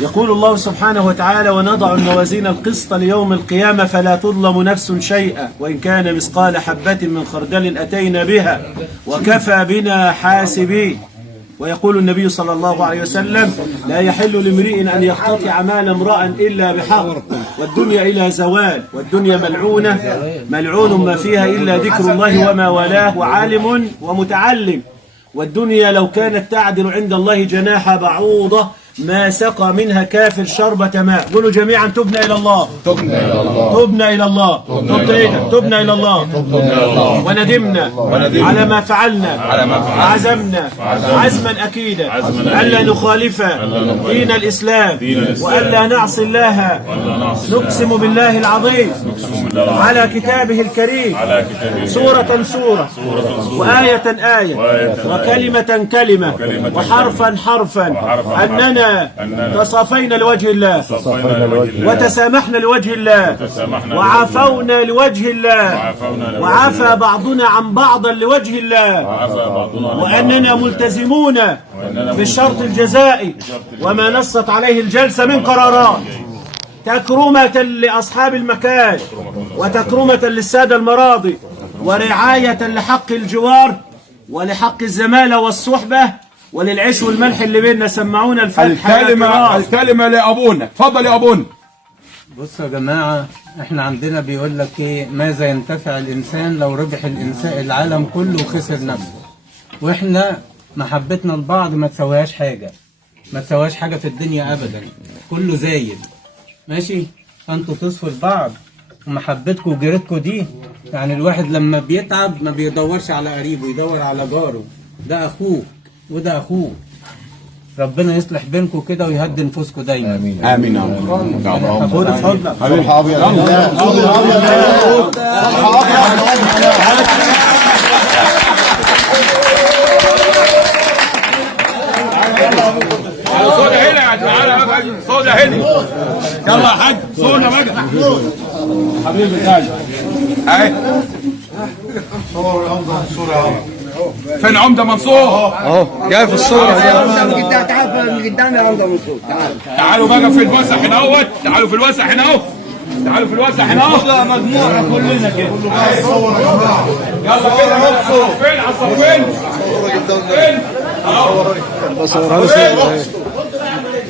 يقول الله سبحانه وتعالى: ونضع الموازين القسط ليوم القيامة فلا تظلم نفس شيئا وإن كان مثقال حبة من خردل أتينا بها وكفى بنا حاسبين. ويقول النبي صلى الله عليه وسلم: لا يحل لامرئ أن يقتطع مال امرأ إلا بحق، والدنيا إلى زوال، والدنيا ملعونة ملعون ما فيها إلا ذكر الله وما والاه وعالم ومتعلم، والدنيا لو كانت تعدل عند الله جناح بعوضة ما سقى منها كافر شربة ماء. قولوا جميعا: تبنا إلى الله، تبنا إلى الله، تبنا إلى الله، وندمنا على ما فعلنا، وعزمنا عزما أكيدا ألا نخالف دين الإسلام وألا نعصي الله. نقسم بالله العظيم على كتابه الكريم سورة سورة وآية آية وكلمة كلمة وحرفا حرفا أننا تصافينا لوجه الله وتسامحنا لوجه الله وعافونا لوجه الله وعفى بعضنا عن بعض لوجه الله، وأننا ملتزمون بالشرط الجزائي وما نصت عليه الجلسة من قرارات، تكرمة لأصحاب المكان وتكرمة للسادة المراضي ورعاية لحق الجوار ولحق الزمالة والصحبة وللعيش والملح اللي بيننا. سمعونا الفاتحة. الكلمة لأبونا. اتفضل يا أبونا. بصوا يا جماعة، احنا عندنا بيقول لك ايه: ماذا ينتفع الإنسان لو ربح الإنسان العالم كله وخسر نفسه؟ واحنا محبتنا لبعض ما تسويهاش حاجة، ما تسويهاش حاجة في الدنيا أبدا، كله زايد. ماشي؟ فانتوا تصفوا لبعض، ومحبتكم وجيرتكم دي، يعني الواحد لما بيتعب ما بيدورش على قريبه، يدور على جاره. ده أخوك وده أخوك. ربنا يصلح بينكم كده ويهدي نفوسكم دايما. امين امين يا رب. خد فضلك حبيبي ابيض. صودا هنا، تعالى بقى صودا هنا. يلا يا حاج صودا بقى. حبيبي تعالى. اهي صورة فين عمده منصور؟ اهو جاي في الصوره دي. تعال من قدام يا عمده منصور. تعالوا بقى في الوسع هنا اهوت، تعالوا في الوسع هنا اهو، تعالوا في الوسع هنا اهو. مجموعه كلنا كده. يلا كده منصور. فين على الصفين؟ فين؟ اهو. بصورها له.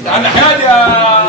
على الناحيه دي يا